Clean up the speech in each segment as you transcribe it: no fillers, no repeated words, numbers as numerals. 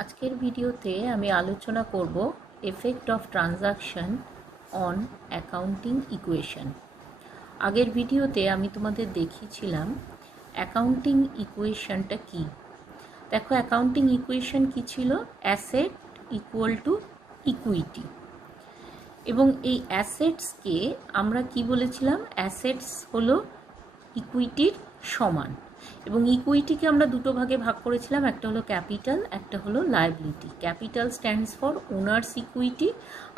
আজকের ভিডিওতে আমি আলোচনা করব effect of transaction on accounting equation. আগের ভিডিওতে আমি তোমাদের দেখিয়েছিলাম অ্যাকাউন্টিং ইকুয়েশনটা কি। দেখো, অ্যাকাউন্টিং ইকুয়েশন কি ছিল? Asset equal to equity. এবং এই অ্যাসেটসকে আমরা কি বলেছিলাম? অ্যাসেটস হলো ইকুইটির সমান। এবং ইকুইটিকে আমরা দুটো ভাগে ভাগ করেছিলাম, একটা হলো ক্যাপিটাল, একটা হলো liability. Capital stands for owners equity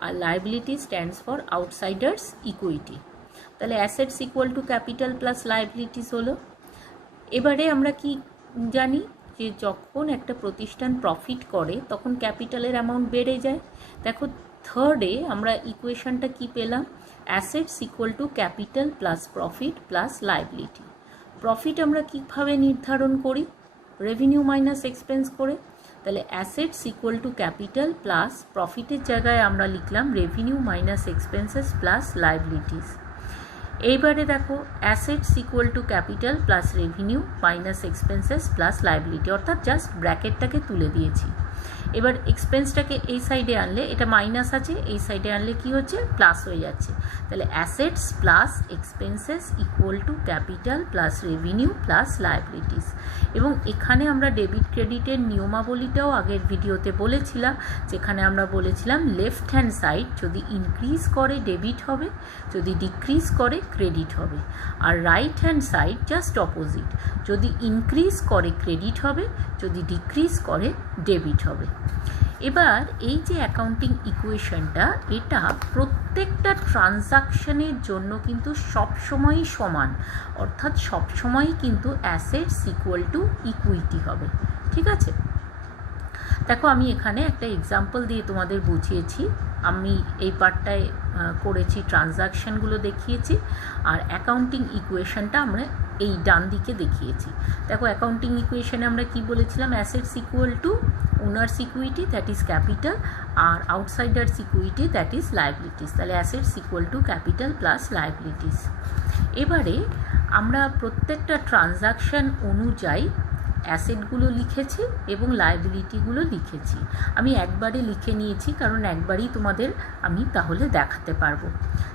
আর liability stands for outsiders equity. তাহলে assets equal to capital plus liabilities হলো। এবারে আমরা কি জানি যে যখন একটা প্রতিষ্ঠান প্রফিট করে তখন ক্যাপিটালের অ্যামাউন্ট বেড়ে যায়। দেখো, থার্ডে আমরা ইকুয়েশনটা কি পেলাম? Assets equal to capital plus profit plus liability. Profit আমরা কীভাবে নির্ধারণ করি? রেভিনিউ মাইনাস এক্সপেন্স করে। তাহলে assets equal to capital plus প্রফিটের জায়গায় আমরা লিখলাম revenue minus expenses plus liabilities. এইবারে দেখো, assets equal to capital plus revenue minus expenses plus liability, অর্থাৎ জাস্ট ব্র্যাকেটটাকে তুলে দিয়েছি। এবার এক্সপেন্সটাকে এই সাইডে আনলে, এটা মাইনাস আছে, এই সাইডে আনলে কি হচ্ছে? প্লাস হয়ে যাচ্ছে। তাহলে assets plus expenses equal to capital plus revenue plus liabilities. এবং এখানে আমরা ডেবিট ক্রেডিটের নিয়মাবলীটাও আগের ভিডিওতে বলেছিলাম, যেখানে আমরা বলেছিলাম লেফট হ্যান্ড সাইড যদি ইনক্রিজ করে ডেবিট হবে, যদি ডিক্রিজ করে ক্রেডিট হবে। আর right hand side just opposite, যদি ইনক্রিজ করে ক্রেডিট হবে, যদি ডিক্রিজ করে ডেবিট হবে। এবার এই যে অ্যাকাউন্টিং ইকুয়েশনটা, এটা প্রত্যেকটা ট্রানজাকশনের জন্য কিন্তু সবসময়ই সমান, অর্থাৎ সবসময়ই কিন্তু অ্যাসেটস ইকুয়াল টু ইকুইটি হবে। ঠিক আছে? দেখো, আমি এখানে একটা এক্সাম্পল দিয়ে তোমাদের বুঝিয়েছি। আমি এই পার্টটায় করেছি, ট্রানজাকশানগুলো দেখিয়েছি, আর অ্যাকাউন্টিং ইকুয়েশনটা আমরা এই ডান দিকে দেখিয়েছি। দেখো, অ্যাকাউন্টিং ইকুয়েশনে আমরা কি বলেছিলাম? Assets equal to owners equity, that is capital, আর outsiders equity, that is liabilities. তাহলে assets equal to capital plus liabilities. এবারে আমরা প্রত্যেকটা ট্রানজাকশান অনুযায়ী অ্যাসেটগুলো লিখেছি এবং লায়াবিলিটিগুলো লিখেছি। আমি একবারে লিখে নিয়েছি, কারণ একবারই তোমাদের আমি তাহলে দেখাতে পারবো।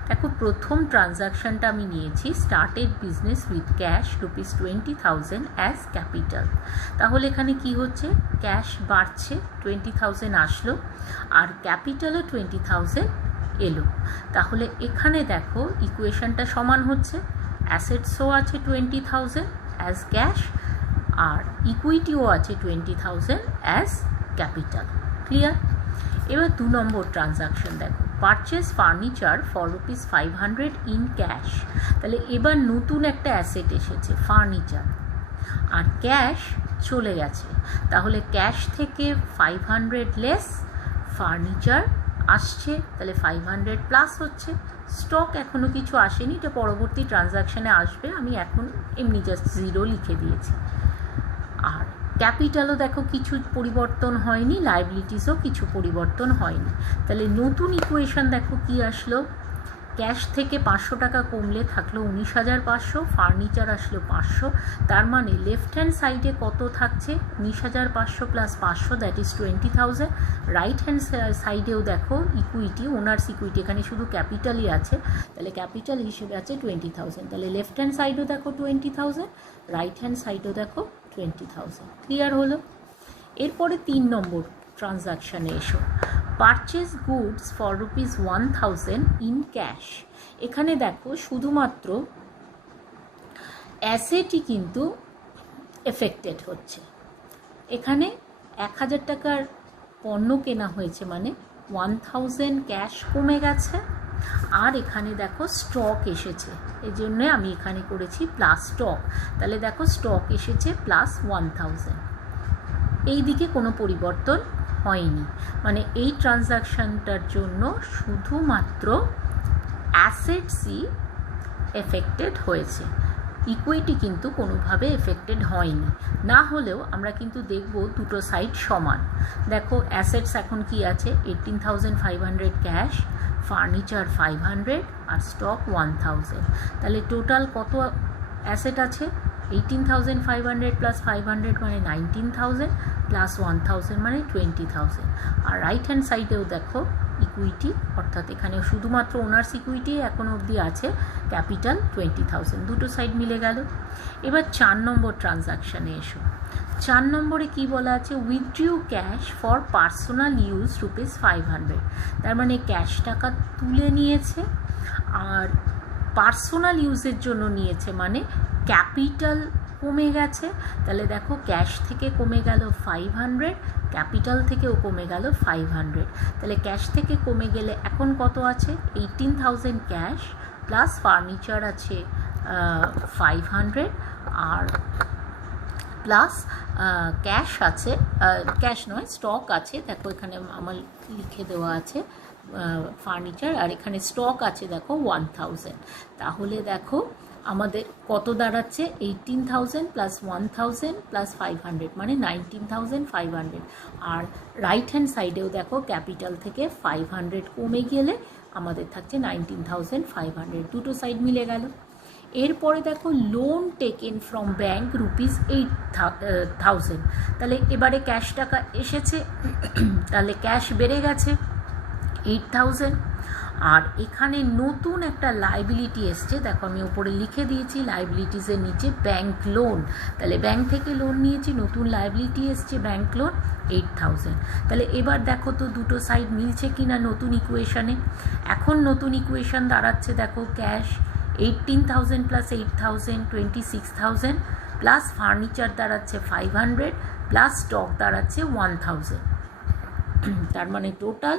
দেখো, প্রথম ট্রানজাকশানটা আমি নিয়েছি, started business with cash ₹20,000 as capital. তাহলে এখানে কি হচ্ছে? ক্যাশ বাড়ছে, 20,000 আসলো, আর ক্যাপিটালও 20,000 এলো। তাহলে এখানে দেখো ইকুয়েশনটা সমান হচ্ছে, অ্যাসেটসও আছে 20,000 অ্যাজ ক্যাশ, আর ইকুইটিও আছে 20,000 অ্যাজ ক্যাপিটাল। ক্লিয়ার? এবার 2 নম্বর ট্রানজাকশন দেখো, purchase furniture for ₹500 in cash. তাহলে এবার নতুন একটা অ্যাসেট এসেছে, ফার্নিচার, আর ক্যাশ চলে গেছে। তাহলে ক্যাশ থেকে 500 লেস ফার্নিচার আসছে, তাহলে 500 প্লাস হচ্ছে। স্টক এখনও কিছু আসেনি, এটা পরবর্তী ট্রানজাকশানে আসবে, আমি এখন এমনি জাস্ট 0 লিখে দিয়েছি। আর ক্যাপিটালও দেখো কিছু পরিবর্তন হয়নি, লায়াবিলিটিসও কিছু পরিবর্তন হয়নি। তাহলে নতুন ইকুয়েশন দেখো কি আসলো, ক্যাশ থেকে 500 টাকা কমলে থাকলো 19,500, ফার্নিচার আসলো 500। তার মানে লেফট হ্যান্ড সাইডে কত থাকছে? 19,500 plus 500, that is 20,000। Right hand সাইডেও দেখো ইকুইটি, ওনার্স ইকুইটি, এখানে শুধু ক্যাপিটালই আছে, তাহলে ক্যাপিটাল হিসেবে আছে 20,000। তাহলে লেফট হ্যান্ড সাইডও দেখো 20,000, রাইট হ্যান্ড সাইডও দেখো 20,000। ক্লিয়ার হলো? এরপরে 3 নম্বর ট্রানজাকশানে এসো, purchase goods for ₹1,000 in cash. এখানে দেখো শুধুমাত্র অ্যাসেটই কিন্তু এফেক্টেড হচ্ছে। এখানে 1,000 টাকার পণ্য কেনা হয়েছে, মানে 1,000 ক্যাশ কমে গেছে, আর এখানে দেখো স্টক এসেছে, এই জন্যে আমি এখানে করেছি প্লাস স্টক। তাহলে দেখো স্টক এসেছে প্লাস 1,000, এই দিকে কোনো পরিবর্তন হয়নি। মানে এই ট্রানজাকশানটার জন্য শুধুমাত্র অ্যাসেটসই এফেক্টেড হয়েছে, ইকুইটি কিন্তু কোনোভাবে এফেক্টেড হয়নি। না হলেও আমরা কিন্তু দেখব দুটো সাইড সমান। দেখো, অ্যাসেটস এখন কি আছে? 18,500 ক্যাশ, ফার্নিচার 500, আর স্টক 1,000। তাহলে টোটাল কত অ্যাসেট আছে? 18,500 প্লাস 500 মানে 19,000, প্লাস 1000 মানে 20,000। আর রাইট হ্যান্ড সাইডেও দেখো ইকুইটি, অর্থাৎ এখানে শুধুমাত্র ওনার্স ইকুইটি এখনও অবধি আছে, ক্যাপিটাল 20,000, দুটো সাইড মিলে গেল। এবার 4 নম্বর ট্রানজাকশানে এসো। 4 নম্বরে কি বলা আছে, উইথড্রিউ ক্যাশ ফর পার্সোনাল ইউজ ₹500। তার মানে ক্যাশ টাকা তুলে নিয়েছে আর পার্সোনাল ইউজের জন্য নিয়েছে, মানে ক্যাপিটাল কমে গেছে। তাহলে দেখো ক্যাশ থেকে কমে গেল 500, ক্যাপিটাল থেকেও কমে গেল 500। তাহলে ক্যাশ থেকে কমে গেলে এখন কত আছে, 18,000 ক্যাশ প্লাস ফার্নিচার আছে 500, আর প্লাস ক্যাশ আছে, ক্যাশ নয় স্টক আছে, দেখো এখানে আমার লিখে দেওয়া আছে ফার্নিচার, আর এখানে স্টক আছে দেখো 1000। তাহলে দেখো আমাদের কত দাঁড়াচ্ছে, 18,000 প্লাস 1000 প্লাস 500 মানে 19,500। আর রাইট হ্যান্ড সাইডেও দেখো ক্যাপিটাল থেকে 500 কমে গেলে আমাদের থাকছে 19,500, দুটো সাইড মিলে গেল। এরপরে দেখো লোন টেকেন ফ্রম ব্যাঙ্ক ₹8,000। তাহলে এবারে ক্যাশ টাকা এসেছে, তাহলে ক্যাশ বেড়ে গেছে 8,000। আর এখানে নতুন একটা লাইবিলিটি এসছে, দেখো আমি উপরে লিখে দিয়েছি লাইবিলিটিসের নিচে ব্যাঙ্ক লোন। তাহলে ব্যাঙ্ক থেকে লোন নিয়েছি, নতুন লাইবিলিটি এসছে ব্যাঙ্ক লোন 8,000। তাহলে এবার দেখো তো দুটো সাইড মিলছে কি না নতুন ইকুয়েশানে। এখন নতুন ইকুয়েশান দাঁড়াচ্ছে দেখো ক্যাশ 18,000 প্লাস 8,000 26,000, প্লাস ফার্নিচার দাঁড়াচ্ছে 500, প্লাস স্টক দাঁড়াচ্ছে 1000। তার মানে টোটাল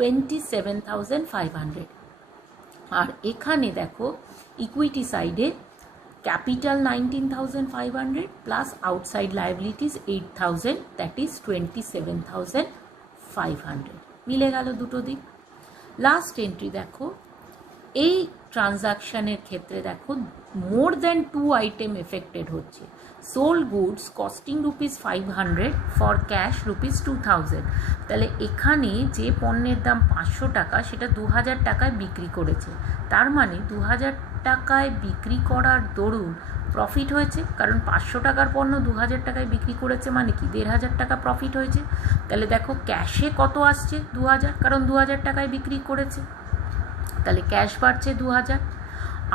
27,500। আর এখানে দেখো ইকুইটি সাইডে capital 19,500 plus outside liabilities 8,000, that is 27,500, মিলে গেল দুটো দিক। লাস্ট এন্ট্রি দেখো, এই ট্রানজাকশানের ক্ষেত্রে দেখো মোর দ্যান 2 আইটেম এফেক্টেড হচ্ছে। Sold goods costing ₹500 for cash ₹2,000। তাহলে এখানে যে পণ্যের দাম 500 টাকা সেটা 2,000 টাকায় বিক্রি করেছে, তার মানে 2,000 টাকায় বিক্রি করার দরুন প্রফিট হয়েছে, কারণ 500 টাকার পণ্য 2,000 টাকায় বিক্রি করেছে মানে কি 1,500 টাকা প্রফিট হয়েছে। তাহলে দেখো ক্যাশে কত আসছে 2,000, কারণ 2,000 টাকায় বিক্রি করেছে, তাহলে ক্যাশ বাড়ছে 2,000।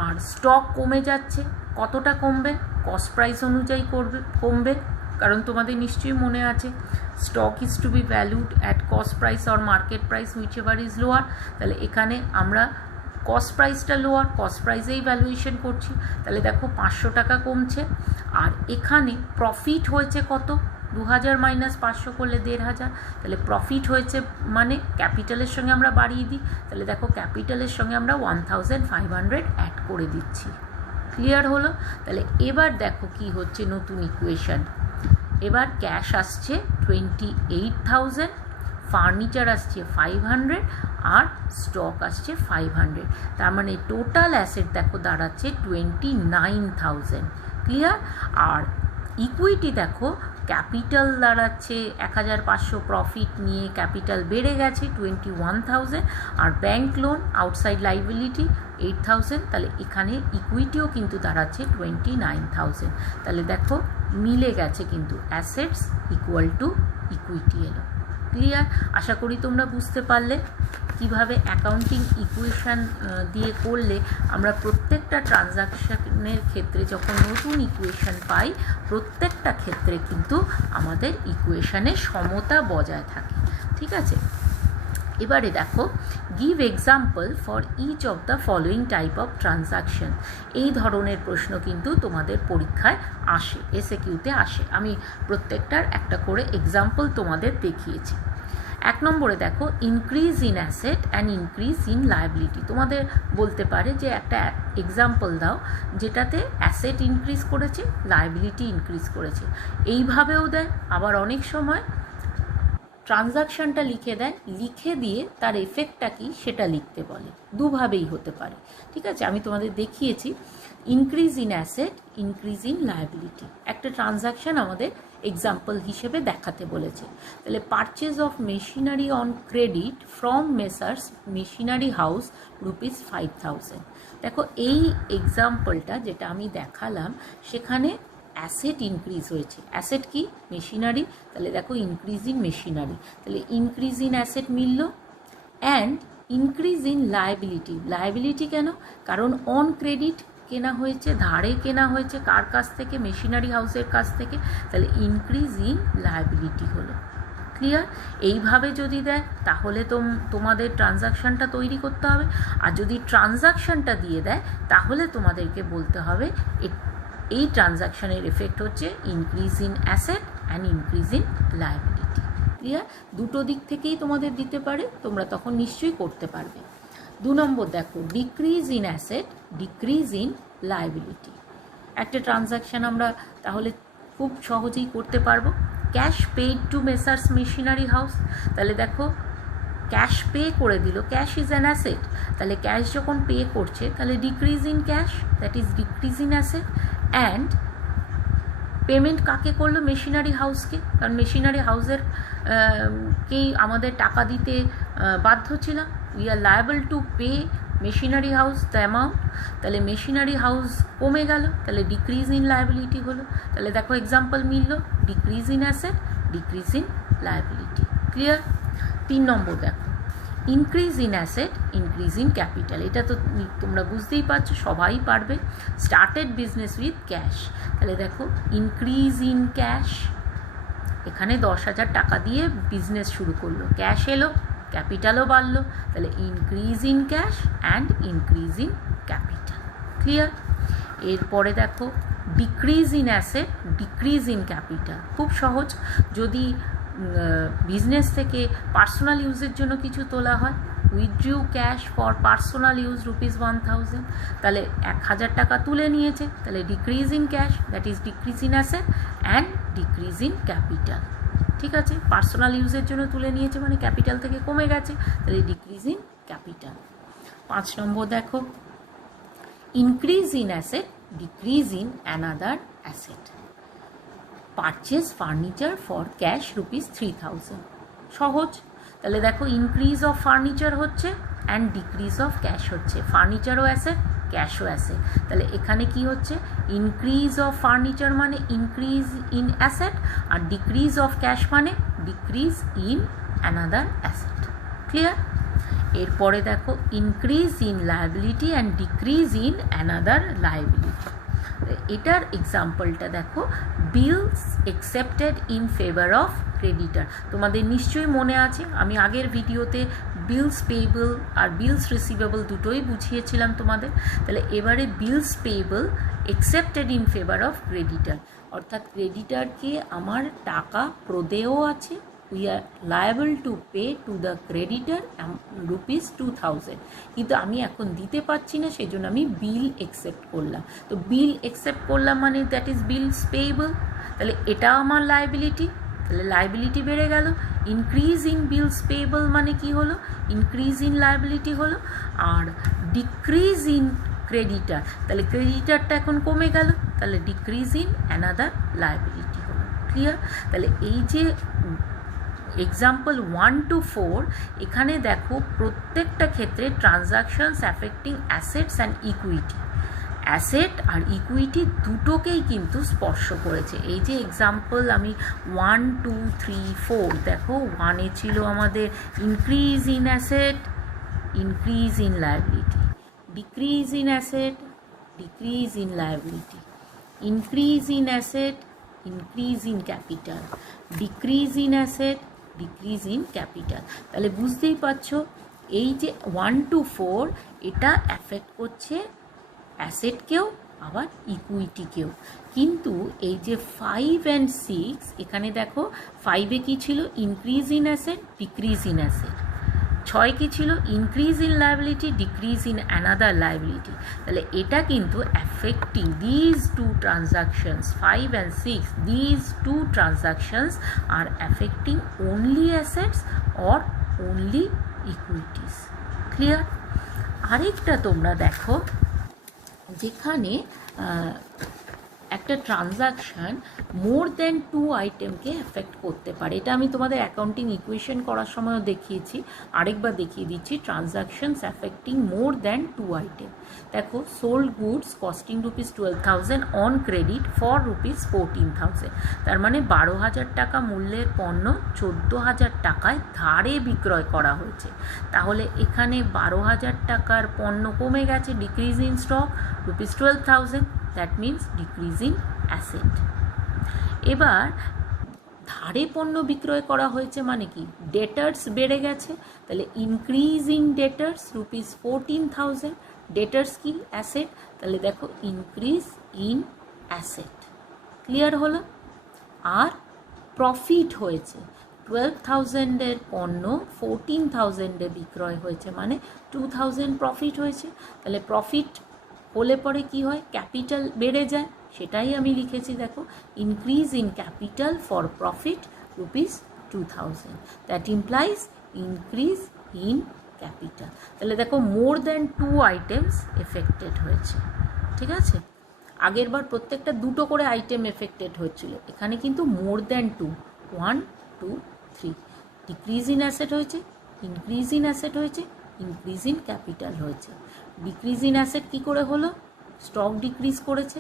আর স্টক কমে যাচ্ছে, কতটা কমবে, কস্ট প্রাইস অনুযায়ী কমবে, কারণ তোমাদের নিশ্চয়ই মনে আছে stock is to be valued at cost price or market price whichever is lower. তাহলে এখানে আমরা কস্ট প্রাইসটা লোয়ার, কস্ট প্রাইসেই ভ্যালুয়েশন করছি। তাহলে দেখো 500 টাকা কমছে। আর এখানে প্রফিট হয়েছে কত, 2,000 মাইনাস 500 করলে 1,500, তাহলে প্রফিট হয়েছে মানে ক্যাপিটালের সঙ্গে আমরা বাড়িয়ে দিই, তাহলে দেখো ক্যাপিটালের সঙ্গে আমরা 1,500 অ্যাড করে দিচ্ছি। ক্লিয়ার হলো? তাহলে এবার দেখো কি হচ্ছে নতুন ইকুয়েশন। এবার ক্যাশ আসছে 28,000, ফার্নিচার আসছে 500, আর স্টক আসছে 500। তার মানে টোটাল অ্যাসেট দেখো দাঁড়াচ্ছে 29,000। ক্লিয়ার? আর ইকুইটি দেখো ক্যাপিটাল দাঁড়াচ্ছে 1,500, প্রফিট নিয়ে ক্যাপিটাল বেড়ে গেছে 21,000, আর ব্যাঙ্ক লোন আউটসাইড লাইবিলিটি 8,000। তাহলে এখানে ইকুইটিও কিন্তু দাঁড়াচ্ছে 29,000। তাহলে দেখো মিলে গেছে কিন্তু অ্যাসেটস ইকুয়াল টু ইকুইটি এলো। ক্লিয়ার? আশা করি তোমরা বুঝতে পারলে কিভাবে অ্যাকাউন্টিং ইকুয়েশান দিয়ে করলে আমরা প্রত্যেকটা ট্রানজাকশানের ক্ষেত্রে যখন নতুন ইকুয়েশান পাই প্রত্যেকটা ক্ষেত্রে কিন্তু আমাদের ইকুয়েশানের সমতা বজায় থাকে। ঠিক আছে? এবারে দেখো give example for each of the following type of transaction. এই ধরনের প্রশ্ন কিন্তু তোমাদের পরীক্ষায় আসে, এসএকিউতে আসে। আমি প্রত্যেকটার একটা করে এক্সাম্পল তোমাদের দেখিয়েছি। 1 নম্বরে দেখো increase in asset and increase in liability. তোমাদের বলতে পারে যে একটা এক্সাম্পল দাও যেটাতে অ্যাসেট ইনক্রিজ করেছে, লায়াবিলিটি ইনক্রিজ করেছে। এইভাবেও দেয়, আবার অনেক সময় ট্রানজাকশানটা লিখে দেয়, লিখে দিয়ে তার এফেক্টটা কী সেটা লিখতে বলে। দুভাবেই হতে পারে। ঠিক আছে? আমি তোমাদের দেখিয়েছি increase in asset, increase in liability. একটা ট্রানজাকশান আমাদের এক্সাম্পল হিসেবে দেখাতে বলেছে। তাহলে purchase of machinery on credit from messrs machinery house ₹5,000। দেখো এই এক্সাম্পলটা যেটা আমি দেখালাম সেখানে অ্যাসেট ইনক্রিজ হয়েছে। অ্যাসেট কি? মেশিনারি। তাহলে দেখো ইনক্রিজ ইন মেশিনারি, তাহলে ইনক্রিজ ইন অ্যাসেট মিলল। And increase in liability. Liability কেন? কারণ অন ক্রেডিট কেনা হয়েছে, ধারে কেনা হয়েছে। কার কাছ থেকে? মেশিনারি হাউসের কাছ থেকে। তাহলে ইনক্রিজ ইন লায়াবিলিটি হলো। ক্লিয়ার? এইভাবে যদি দেয় তাহলে তোমাদের ট্রানজাকশানটা তৈরি করতে হবে। আর যদি ট্রানজাকশানটা দিয়ে দেয় তাহলে তোমাদেরকে বলতে হবে এই ট্রানজাকশানের এফেক্ট হচ্ছে increase in asset and increase in liability. Clear? দুটো দিক থেকেই তোমাদের দিতে পারে, তোমরা তখন নিশ্চয়ই করতে পারবে। 2 নম্বর দেখো, decrease in asset, decrease in liability. একটা ট্রানজাকশান আমরা তাহলে খুব সহজেই করতে পারবো। Cash paid two messrs machinery house. তাহলে দেখো ক্যাশ পে করে দিল, ক্যাশ ইজ অ্যান অ্যাসেট। তাহলে ক্যাশ যখন পে করছে তাহলে decrease in cash, that is decrease in asset. And payment কাকে করলো? মেশিনারি হাউসকে, কারণ মেশিনারি হাউসের কেই আমাদের টাকা দিতে বাধ্য ছিলাম। We are liable to pay machinery house the amount. তাহলে মেশিনারি হাউস কমে গেল, তাহলে ডিক্রিজ ইন লায়াবিলিটি হলো। তাহলে দেখো এক্সাম্পল মিলল, decrease in asset, decrease in liability. Clear? 3 নম্বর দেখো, increase in asset, increase in capital. এটা তো তোমরা বুঝতেই পারছো, সবাই পারবে। Started business with cash. তাহলে দেখো ইনক্রিজ ইন ক্যাশ, এখানে 10,000 টাকা দিয়ে বিজনেস শুরু করলো, ক্যাশ এলো, ক্যাপিটালও বাড়লো। তাহলে increase in cash and increase in capital. Clear? এরপরে দেখো decrease in asset, decrease in capital. খুব সহজ। যদি বিজনেস থেকে পার্সোনাল ইউজের জন্য কিছু তোলা হয়, উইথড্রিউ ক্যাশ ফর পার্সোনাল ইউজ ₹1,000, তাহলে 1,000 টাকা তুলে নিয়েছে, তাহলে decrease in cash, that is decrease in asset and decrease in capital. ঠিক আছে? পার্সোনাল ইউজের জন্য তুলে নিয়েছে মানে ক্যাপিটাল থেকে কমে গেছে, তাহলে ডিক্রিজ ইন ক্যাপিটাল। 5 নম্বর দেখো, increase in asset, decrease in another asset. Purchase furniture for cash ₹3,000। সহজ। তাহলে দেখো ইনক্রিজ অফ ফার্নিচার হচ্ছে অ্যান্ড ডিক্রিজ অফ ক্যাশ হচ্ছে। ফার্নিচারও অ্যাসেট, ক্যাশও অ্যাসেট। তাহলে এখানে কি হচ্ছে? ইনক্রিজ অফ ফার্নিচার মানে ইনক্রিজ ইন অ্যাসেট, আর ডিক্রিজ অফ ক্যাশ মানে decrease in another asset. Clear? এরপরে দেখো increase in liability and decrease in another liability. এটার এক্সাম্পলটা দেখো, bills accepted in favour of creditor. তোমাদের নিশ্চয়ই মনে আছে আমি আগের ভিডিওতে বিলস পেয়েবল আর বিলস রিসিভেবল দুটোই বুঝিয়েছিলাম তোমাদের। তাহলে এবারে bills payable accepted in favour of creditor, অর্থাৎ ক্রেডিটারকে আমার টাকা প্রদেয় আছে, we are liable to pay to the creditor ₹2,000, কিন্তু আমি এখন দিতে পারছি না, সেই জন্য আমি বিল অ্যাকসেপ্ট করলাম। তো বিল অ্যাকসেপ্ট করলাম মানে দ্যাট ইজ বিলস পেয়েবল। তাহলে এটা আমার লায়াবিলিটি, তাহলে লায়াবিলিটি বেড়ে গেল। ইনক্রিজ ইন বিলস পেয়েবল মানে কি হলো? ইনক্রিজ ইন লায়াবিলিটি হলো। আর ডিক্রিজ ইন ক্রেডিটার, তাহলে ক্রেডিটারটা এখন কমে গেল, তাহলে ডিক্রিজ ইন অ্যানাদার লায়াবিলিটি হলো। ক্লিয়ার? তাহলে এই যে এক্সাম্পল 1 to 4, এখানে দেখো প্রত্যেকটা ক্ষেত্রে transactions affecting assets and equity, asset আর ইকুইটি দুটোকেই কিন্তু স্পর্শ করেছে। এই যে এক্সাম্পল আমি 1, 2, 3, 4 দেখো, 1-এ ছিল আমাদের increase in asset, increase in liability, decrease in asset, decrease in liability, increase in asset, increase in capital, decrease in asset, decrease in capital. তাহলে বুঝতেই পারছো এই যে 1 to 4 এটা অ্যাফেক্ট করছে অ্যাসেটকেও আবার ইকুইটিকেও। কিন্তু এই যে 5 and 6, এখানে দেখো 5-এ কী ছিল? Increase in asset, decrease in asset. 6 কী ছিল? Increase in liability, decrease in another liability. তাহলে এটা কিন্তু affecting these two transactions, 5 and 6, these two transactions are affecting only assets or only equities. Clear? আরেকটা তোমরা দেখো, যেখানে একটা ট্রানজাকশান মোর দ্যান 2 আইটেমকে এফেক্ট করতে পারে। এটা আমি তোমাদের অ্যাকাউন্টিং ইকুয়েশন করার সময়ও দেখিয়েছি, আরেকবার দেখিয়ে দিচ্ছি। Transactions affecting more than 2 item. দেখো, sold goods costing ₹12,000 on credit for ₹14,000, তার মানে 12,000 টাকা মূল্যের পণ্য 14,000 টাকায় ধারে বিক্রয় করা হয়েছে। তাহলে এখানে 12,000 টাকার পণ্য কমে গেছে, decrease in stock ₹12,000, that means decrease in asset. এবার ধারে পণ্য বিক্রয় করা হয়েছে মানে কি, ডেটার্স বেড়ে গেছে, তাহলে ইনক্রিজ ইন ডেটার্স ₹14,000। ডেটার্স কি, অ্যাসেট, তাহলে দেখো ইনক্রিজ ইন অ্যাসেট। ক্লিয়ার হলো? আর প্রফিট হয়েছে, 12,000-এর পণ্য 14,000-এ বিক্রয় হয়েছে, মানে 2,000 প্রফিট হয়েছে। তাহলে প্রফিট হলে পরে কি হয়, ক্যাপিটাল বেড়ে যায়, সেটাই আমি লিখেছি। দেখো, increase in capital for profit ₹2,000, that implies increase in capital. তাহলে দেখো, মোর দ্যান 2 আইটেমস এফেক্টেড হয়েছে। ঠিক আছে, আগের বার প্রত্যেকটা 2টো করে আইটেম এফেক্টেড হচ্ছিল, এখানে কিন্তু মোর দ্যান 2, 1 2 3। ডিক্রিজ ইন অ্যাসেট হয়েছে, ইনক্রিজ ইন অ্যাসেট হয়েছে, ইনক্রিজ ইন ক্যাপিটাল হয়েছে। ডিক্রিজ ইন অ্যাসেট কী করে হলো, স্টক ডিক্রিজ করেছে।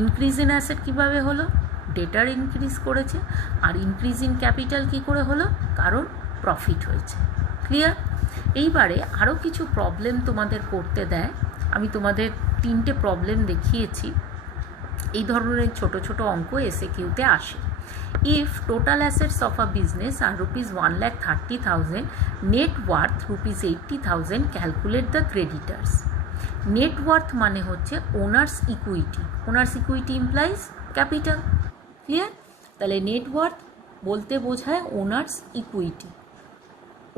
ইনক্রিজ ইন অ্যাসেট কীভাবে হলো, ডেটার ইনক্রিজ করেছে। আর ইনক্রিজ ইন ক্যাপিটাল কী করে হলো, কারণ প্রফিট হয়েছে। ক্লিয়ার? এইবারে আরও কিছু প্রবলেম তোমাদের করতে দেয়। আমি তোমাদের 3টে প্রবলেম দেখিয়েছি। এই ধরনের ছোট ছোট অঙ্ক এসএকিউতে আসে। If total assets of a business are ₹1,30,000, net worth ₹80,000, calculate the creditors. Net worth মানে হচ্ছে owners equity. Owners equity implies capital. Clear? তাহলে নেট ওয়ার্থ বলতে বোঝায় ওনার্স ইকুইটি।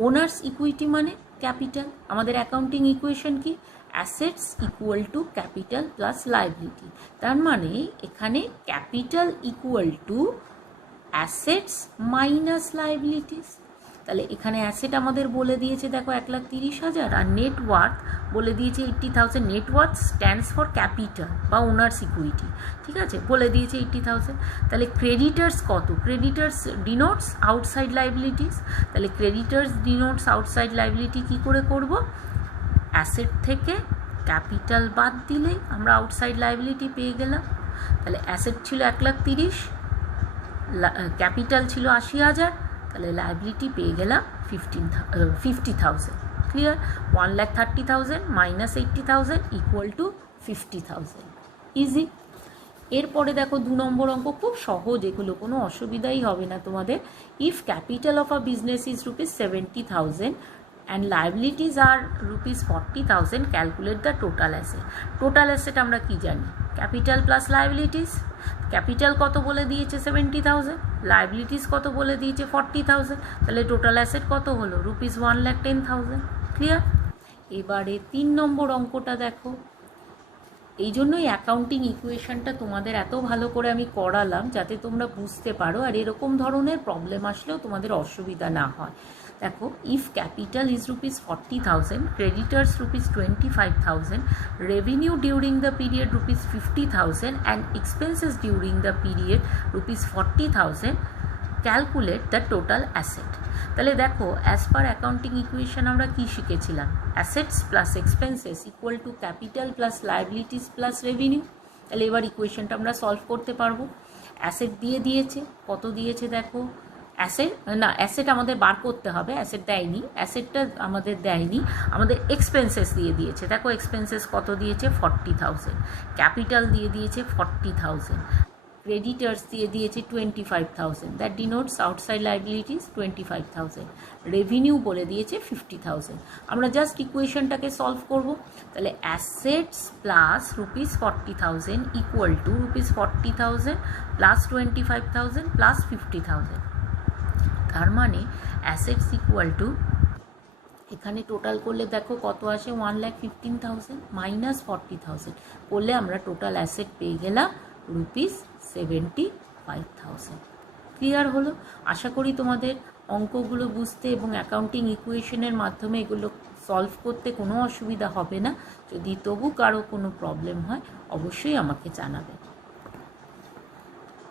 ওনার্স ইকুইটি মানে ক্যাপিটাল। আমাদের অ্যাকাউন্টিং ইকুয়েশন কি, assets equal to capital plus liability. তার মানে এখানে capital equal to assets minus liabilities. তাহলে এখানে অ্যাসেট আমাদের বলে দিয়েছে দেখো 1,30,000, আর নেট ওয়ার্থ বলে দিয়েছে 80,000। Net worth stands for capital বা ওনার্স ইকুইটি। ঠিক আছে, বলে দিয়েছে 80,000। তাহলে ক্রেডিটার্স কত, ক্রেডিটার্স ডিনোটস আউটসাইড লাইবিলিটিস। তাহলে ক্রেডিটার্স ডিনোটস আউটসাইড লাইবিলিটি কী করে করব, অ্যাসেট থেকে ক্যাপিটাল বাদ দিলেই আমরা আউটসাইড লাইবিলিটি পেয়ে গেলাম। তাহলে অ্যাসেট ছিল 1,30,000, ক্যাপিটাল ছিল 80,000, তাহলে লাইবিলিটি পেয়ে গেলাম 50,000। Clear? 1,30,000 minus 80,000 equal to 50,000। Easy. এরপরে দেখো 2 নম্বর অঙ্ক, খুব সহজ, এগুলো কোনো অসুবিধাই হবে না তোমাদের। If capital of a business is ₹70,000 and liabilities are ₹40,000, calculate the total asset. Total asset আমরা কি জানি, ক্যাপিটাল প্লাস লাইবিলিটিস। ক্যাপিটাল কত বলে দিয়েছে 70,000, লাইবিলিটিস কত বলে দিয়েছে 40,000, তাহলে টোটাল অ্যাসেট কত হলো ₹1,10,000। ক্লিয়ার? এবারে 3 নম্বর অঙ্কটা দেখো। এই জন্যই অ্যাকাউন্টিং ইকুয়েশনটা তোমাদের এত ভালো করে আমি করালাম, যাতে তোমরা বুঝতে পারো আর এরকম ধরনের প্রবলেম আসলেও তোমাদের অসুবিধা না হয়। দেখো, if capital is ₹40,000, creditors ₹25,000, revenue during the period ₹50,000 and expenses during the period ₹40,000, calculate the total asset. তাহলে দেখো, অ্যাজ পার অ্যাকাউন্টিং ইকুয়েশন আমরা কি শিখেছিলাম, assets plus expenses equal to capital plus liabilities plus revenue. তাহলে এবার ইকুয়েশনটা আমরা solve করতে পারবো। অ্যাসেট দিয়ে দিয়েছে, কত দিয়েছে দেখো, অ্যাসেট আমাদের বার করতে হবে, অ্যাসেট দেয়নি, অ্যাসেটটা আমাদের দেয়নি, আমাদের এক্সপেন্সেস দিয়ে দিয়েছে। দেখো এক্সপেন্সেস কত দিয়েছে 40,000, ক্যাপিটাল দিয়ে দিয়েছে 40,000, ক্রেডিটার্স দিয়ে দিয়েছে 25,000, that denotes outside liabilities 25,000, revenue বলে দিয়েছে 50,000। আমরা জাস্ট ইকুয়েশনটাকে সলভ করব। তাহলে assets plus ₹40,000 equal to ₹40,000 plus 25,000 plus 50,000। তার মানে অ্যাসেটস ইকুয়াল টু, এখানে টোটাল করলে দেখো কত আসে, 1,15,000 মাইনাস 40,000 করলে আমরা টোটাল অ্যাসেট পেয়ে গেলাম ₹75,000। ক্লিয়ার হলো? আশা করি তোমাদের অঙ্কগুলো বুঝতে এবং অ্যাকাউন্টিং ইকুয়েশনের মাধ্যমে এগুলো সলভ করতে কোনো অসুবিধা হবে না। যদি তবু কারো কোনো প্রবলেম হয় অবশ্যই আমাকে জানাবে।